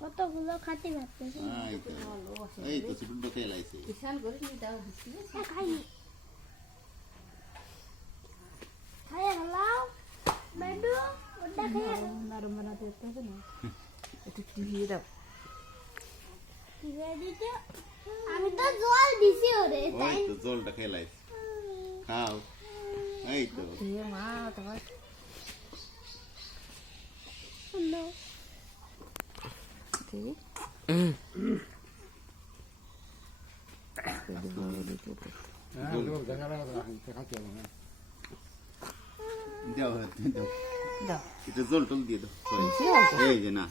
কতগুলো খাতে ভাবতেছি এই তো ছোটটা খেয়ে লাইছে কিষান করে নি দাও দিছি খাই খাইয়ে গেলাম বেডু ওটা খাইয়ে নরম বানাতে হবে না একটু চিবিয়ে দাও কি করে দিতে আমি তো জল দিছি ওরে ওই তো জলটা খেয়ে লাইছে খাও এই তো এ মা তোমার নো কি দাও দাও দাও এটা জল টল দিয়ে দাও এই যে না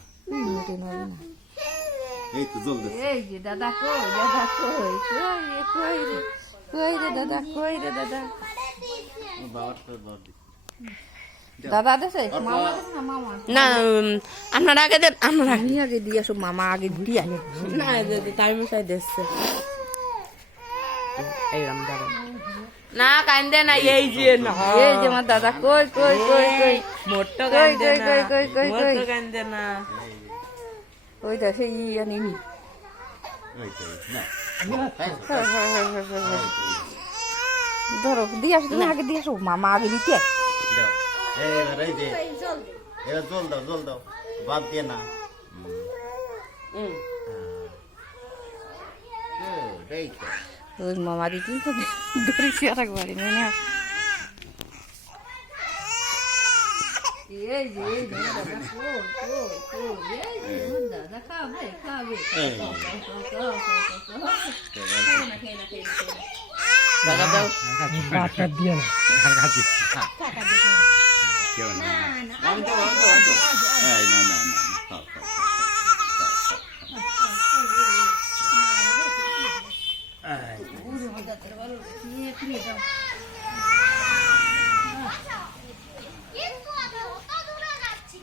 মোটে নয় না এই তো জল দে এই যে দাদা কই রে দাদা কই দাদা বাবার তো বাদ দি দাদা দেছে মামা দেছে না মামা না আপনারা আগে দেন আমরা আমি আগে দিয়ে আসো মামা আগে দিয়ে না টাইম চাই দিচ্ছে এই রাম দাদা না কান্দে না এই যে না এই যে আমার দাদা কই মোট্টো কই কান্দে না কই মোট্টো কান্দে না ওই তো সেই আনিনি ওই তো না ধরো দিয়ে আসো তুমি আগে দিয়ে আসো মামা আগে দিতে দাও এবার এই যে এবার জল দাও বাদ দিয়ে না এই তো ওই মামা দিতে তো ধরেছি আর একবার না এই যে দাদা দাদা খাবে দাদা দাও কেউ না আনতো এই না খাও কিন্তু আমি কত দূরে যাচ্ছি